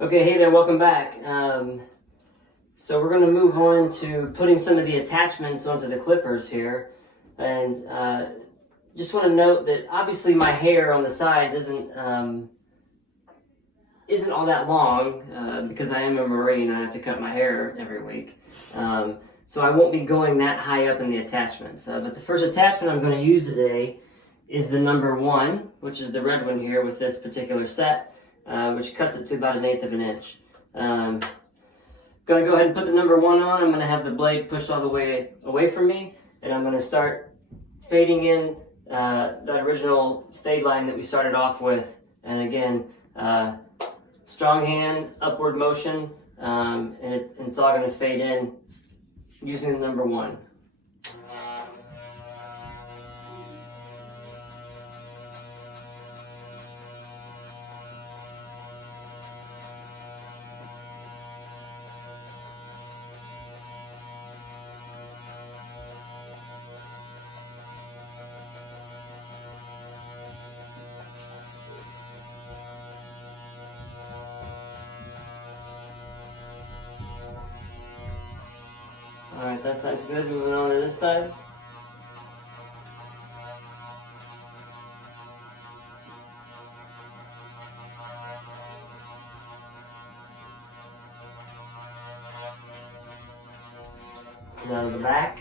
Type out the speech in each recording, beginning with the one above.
Okay, hey there, welcome back. So we're going to move on to putting some of the attachments onto the clippers here. And just want to note that obviously my hair on the sides isn't all that long because I am a Marine. I have to cut my hair every week. So I won't be going that high up in the attachments. But the first attachment I'm going to use today is the number 1, which is the red one here with this particular set, which cuts it to about 1/8 of an inch. Going to go ahead and put the number 1 on. I'm going to have the blade pushed all the way away from me, and I'm going to start fading in that original fade line that we started off with. And again, strong hand, upward motion, and it's all going to fade in using the number 1. Alright, that side's good. Moving on to this side. Now to the back.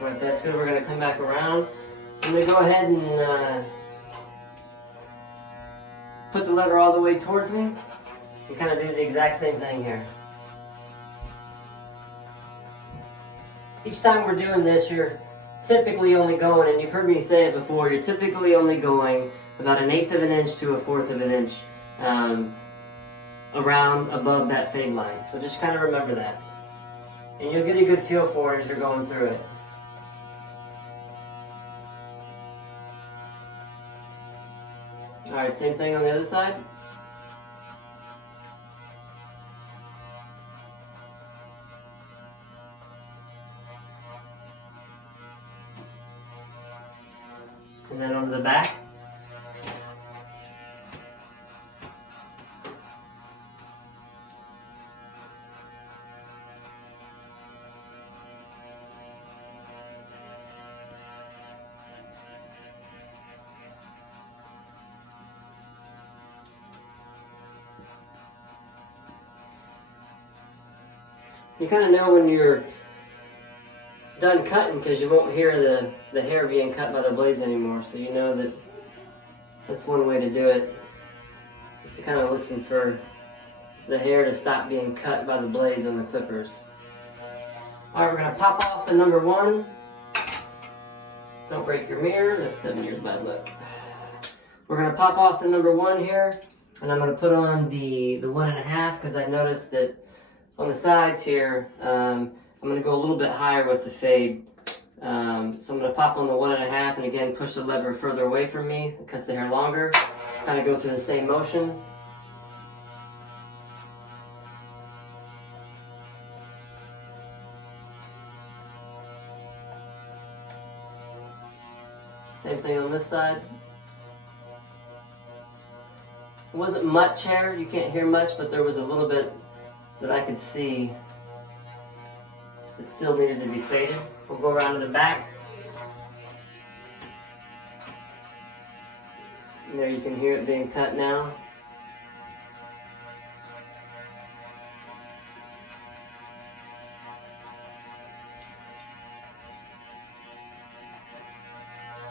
Alright, that's good. We're going to come back around. I'm going to go ahead and put the lever all the way towards me and kind of do the exact same thing here. Each time we're doing this, you're typically only going, and you've heard me say it before, you're typically only going about 1/8 of an inch to 1/4 of an inch around above that fade line. So just kind of remember that. And you'll get a good feel for it as you're going through it. Alright, same thing on the other side. And then onto the back. You kind of know when you're done cutting because you won't hear the hair being cut by the blades anymore. So you know that that's one way to do it, just to kind of listen for the hair to stop being cut by the blades on the clippers. Alright, we're going to pop off the number 1. Don't break your mirror, that's 7 years bad luck. We're going to pop off the number 1 here, and I'm going to put on the 1.5 because I noticed that on the sides here, I'm going to go a little bit higher with the fade. So I'm going to pop on the 1.5 and again push the lever further away from me. It cuts the hair longer. Kind of go through the same motions. Same thing on this side. It wasn't much hair, you can't hear much, but there was a little bit that I could see that still needed to be faded. We'll go around to the back. And there you can hear it being cut now.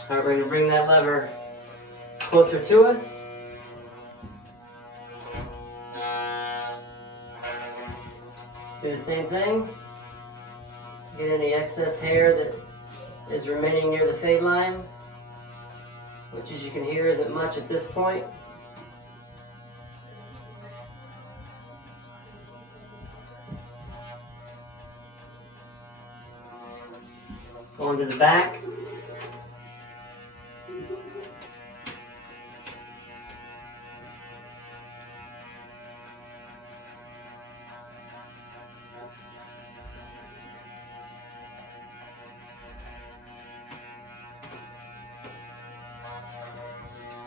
Alright, we're going to bring that lever closer to us. Do the same thing. Get any excess hair that is remaining near the fade line, which as you can hear isn't much at this point. Going to the back.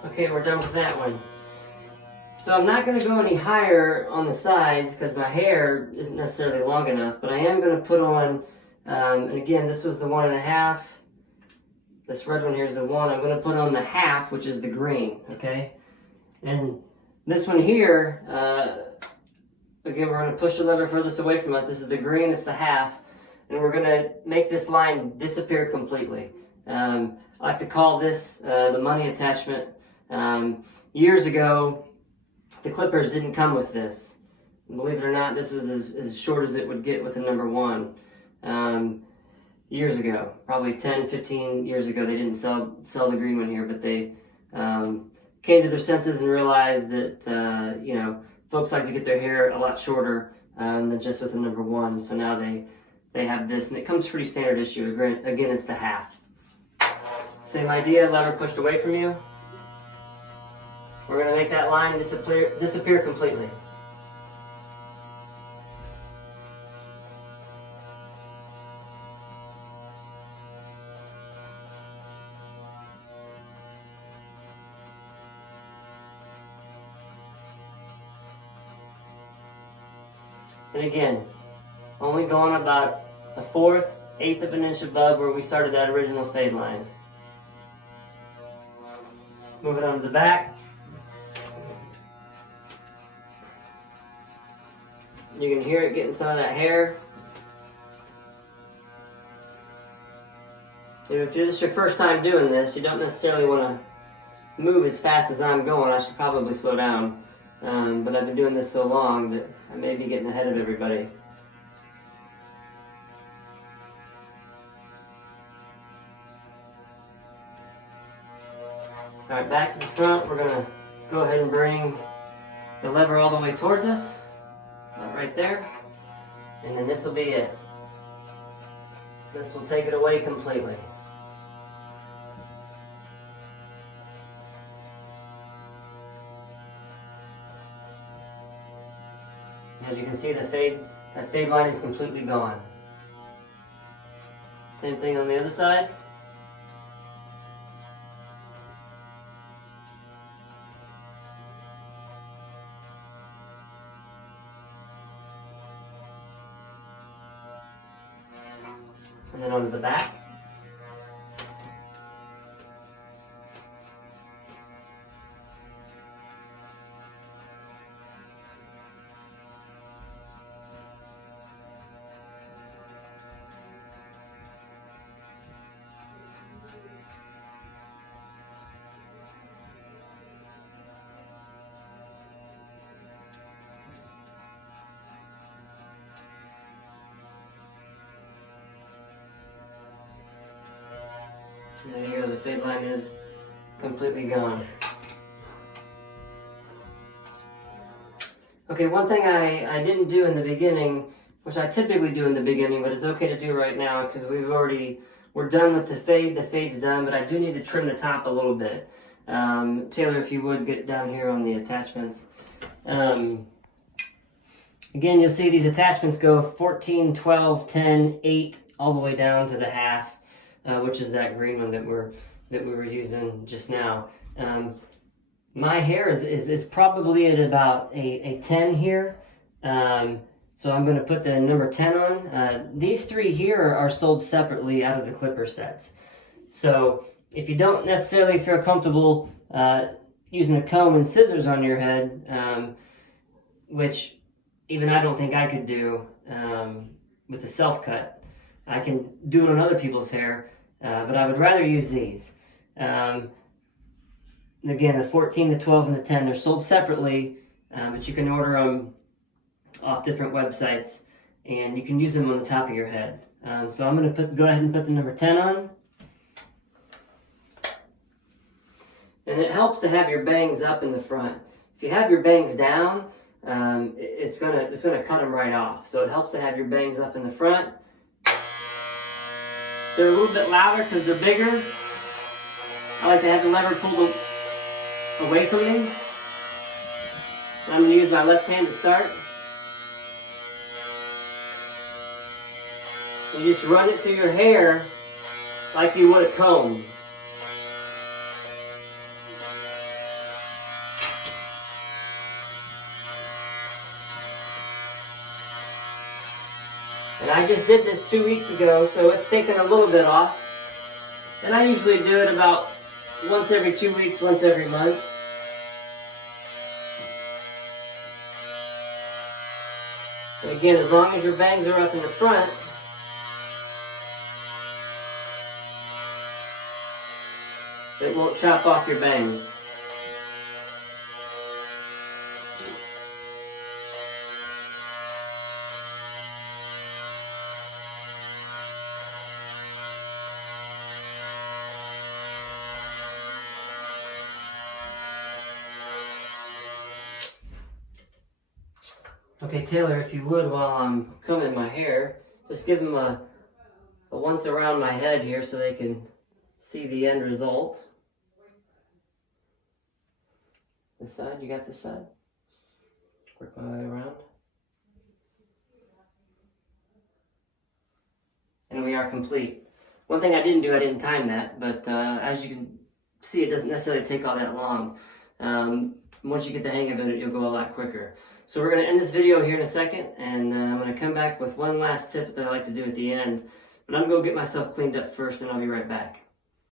Okay, we're done with that one. So I'm not going to go any higher on the sides because my hair isn't necessarily long enough, but I am going to put on, and again, this was the 1.5. This red one here is the 1. I'm going to put on the 1/2, which is the green, okay? And this one here, again, we're going to push the lever furthest away from us. This is the green, it's the 1/2. And we're going to make this line disappear completely. I like to call this the money attachment. Years ago, the clippers didn't come with this. And believe it or not, this was as short as it would get with a number 1. Years ago, probably 10, 15 years ago, they didn't sell the green one here, but they came to their senses and realized that, you know, folks like to get their hair a lot shorter than just with a number 1. So now they have this, and it comes pretty standard issue. Again, it's the 1/2. Same idea, lever pushed away from you. We're going to make that line disappear completely. And again, only going about 1/4, 1/8 of an inch above where we started that original fade line. Move it on to the back. You can hear it getting some of that hair. If this is your first time doing this, you don't necessarily want to move as fast as I'm going. I should probably slow down. But I've been doing this so long that I may be getting ahead of everybody. Alright, back to the front. We're going to go ahead and bring the lever all the way towards us. Right there. And then this will be it. This will take it away completely. As you can see, that fade line is completely gone. Same thing on the other side. And then onto the back. And there you go, the fade line is completely gone. Okay, one thing I didn't do in the beginning, which I typically do in the beginning, but it's okay to do right now because we're done with the fade. The fade's done, but I do need to trim the top a little bit. Taylor, if you would get down here on the attachments. Again, you'll see these attachments go 14, 12, 10, 8, all the way down to the 1/2. Which is that green one that we were using just now. My hair is probably at about a 10 here. So I'm going to put the number 10 on. These 3 here are sold separately out of the clipper sets. So if you don't necessarily feel comfortable using a comb and scissors on your head, which even I don't think I could do with a self-cut, I can do it on other people's hair. But I would rather use these. Again, the 14, the 12, and the 10, they're sold separately, but you can order them off different websites, and you can use them on the top of your head. So I'm going to go ahead and put the number 10 on. And it helps to have your bangs up in the front. If you have your bangs down, it's gonna cut them right off. So it helps to have your bangs up in the front. They're a little bit louder because they're bigger. I like to have the lever pulled away from me. I'm going to use my left hand to start. You just run it through your hair like you would a comb. And I just did this 2 weeks ago, so it's taken a little bit off. And I usually do it about once every 2 weeks, once every month. And again, as long as your bangs are up in the front, it won't chop off your bangs. Okay, Taylor, if you would, while I'm combing my hair, just give them a once around my head here so they can see the end result. This side, you got this side? Work my way around. And we are complete. One thing I didn't do, I didn't time that, but as you can see, it doesn't necessarily take all that long. Once you get the hang of it, you'll go a lot quicker. So we're going to end this video here in a second, and I'm going to come back with one last tip that I like to do at the end. But I'm going to go get myself cleaned up first, and I'll be right back.